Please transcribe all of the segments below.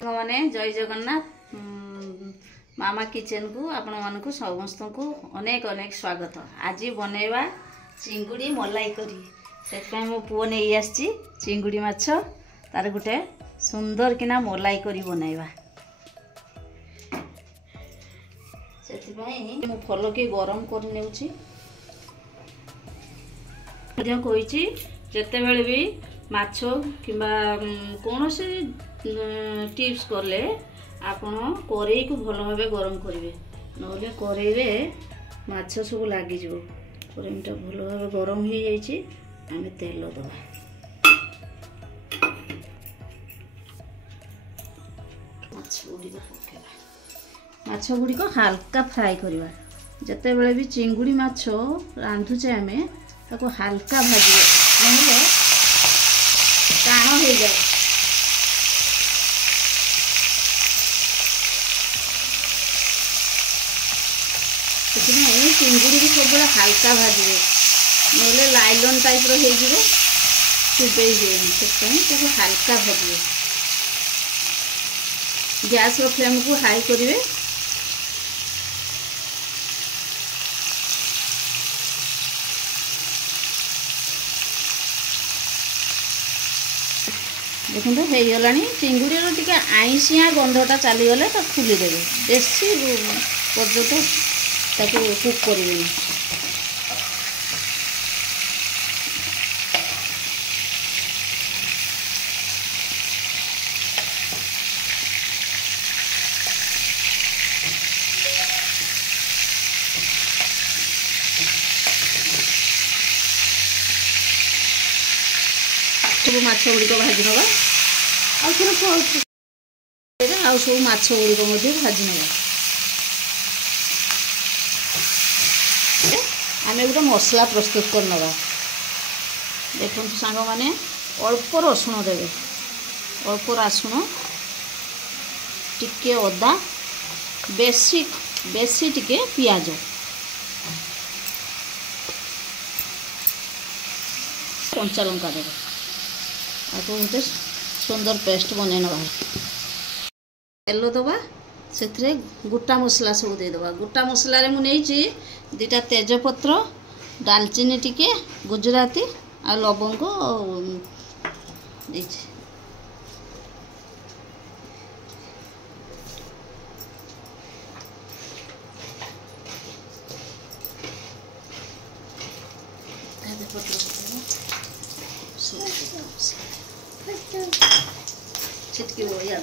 मैंने जय जगन्नाथ मामा किचन को आपण मानक समस्त को अनेक अनेक स्वागत। आज बनैबा चिंगुड़ी मलाई करी से मो पुओ नहीं आसी चिंगुड़ी माछ तार गोटे सुंदर किना मलाई करी बनैबा से मु फल के गरम कर नेउची कही जेते बेले भी माछ किंबा कौन से टिप्स करले आपण करेई को भल भाव गरम करेंगे नले करेई माछ सब लगी जो करेईटा भल भाव गरम हो जाइए। आम तेल दबा माछ गुड़िक हाल्का फ्राए करवा जिते बड़े भी चिंगुड़ी माछ रांधुचे आम ताको हाल्का भाजो नहले टाण हो जाए। चिंगुड़ी भी सब हाल्का भाजबे नहले लाइलन टाइप रो चुबे से हाल्का भाजबे। गैस रो फ्लेम को हाई करेंगे। देखो तो हो गला चिंगुड़ी टे आईसिया गंधटा चलीगले तो खुलीदेवे बेसी पर्यटन ताको कुक करेंगे। सब माछ गुड़िक भाजी नवा आउ सब माछ गुड़िक भाजी नवा। आम गोटे मसला प्रस्तुत करना देखो सांग मैंने अल्प रसुण देवे अल्प रसुण टिके अदा बेसी बेसी टिके पियाज कंचा लंका देवे आपको गोटे सुंदर पेस्ट बन ना तेल दबा से गोटा मसला सब देदबा। गोटा मसला रे मुझे दुटा तेजपत्र डालचीनी टिके गुजराती आ लवंग देछि। छिटकी बढ़िया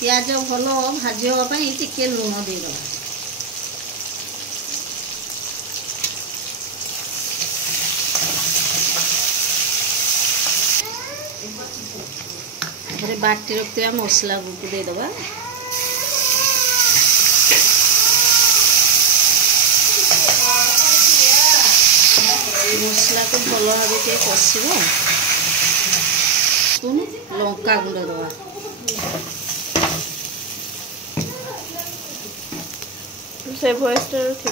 प्याज भल भाजवाई टिके लुण देदेव। बाटी रखा मसला को देदेव। मसला को भल भाव कषा लंका गुंड दवा से भॉइस थी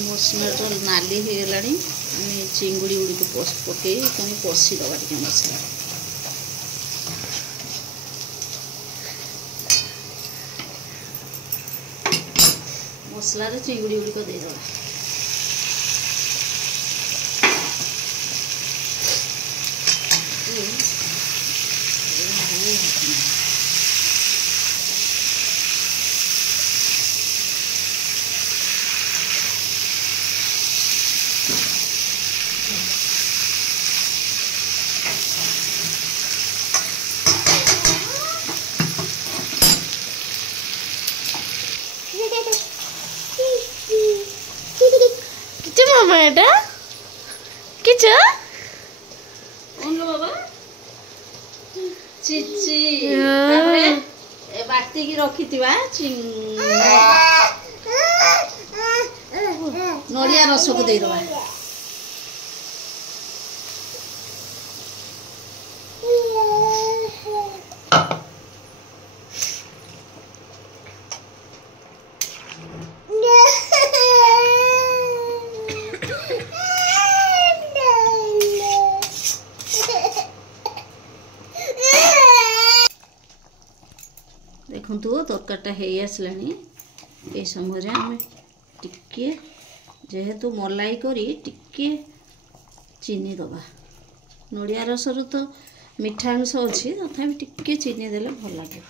मसला तो नाली हो गला चिंगुड़ी गुड़ी को पकई पुणी कषी दबा टे मसला मसला चिंगुड़ी गुड़ी को देदेवा। এটা কিছু ওনলো বাবা চিচি তারপরে বাটি কি রখিতিবা नड़िया रस को दे दबा। देखु तरकारीटा हो आसला ये समय आम टिके जेहेतु मलाई करी टिके चीनी दबा। नड़िया रसर तो मीठा अंश अच्छी तथापि टिके चीनी देले भल लगे।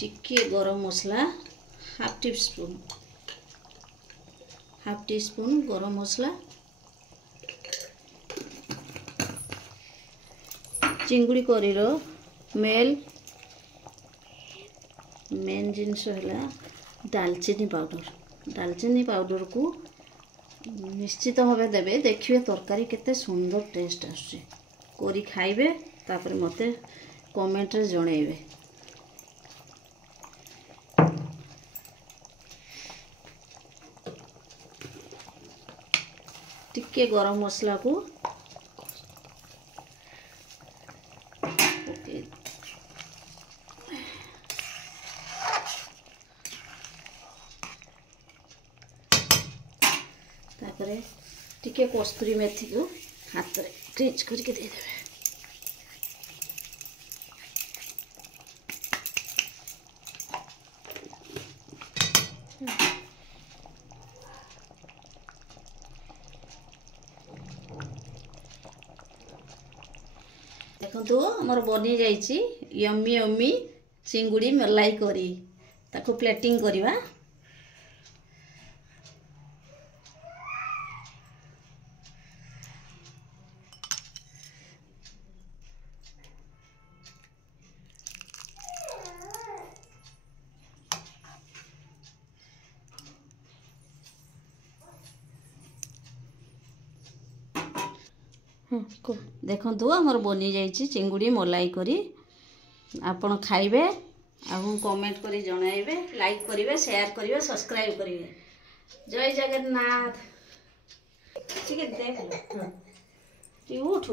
टिके गरम मसला हाफ टी स्पून गरम मसला। चिंगुड़ी करीर मेन जिनस है दालचीनी पाउडर को निश्चित भाव देवे। देखिए तरकारी केते सुंदर टेस्ट आसुचे करी खाइबे तापर मते कमेंट रे जणैबे। टिके गरम मसला को तापर टिके कस्तूरी मेथी को हाथ में क्रिंच करके दे देवे। देखो हमर बनी जाइए यम्मी यम्मी चिंगुड़ी मलाई करी ताको प्लेटिंग करवा। देखु आमर बनी जाइए चिंगुड़ी मलाई करी। आपण खाइबे आपन कमेंट करी जणाइबे, लाइक करिवे, शेयर करिवे, सब्सक्राइब करिवे। जय जगन्नाथ। ठीक है देख लो। उठ।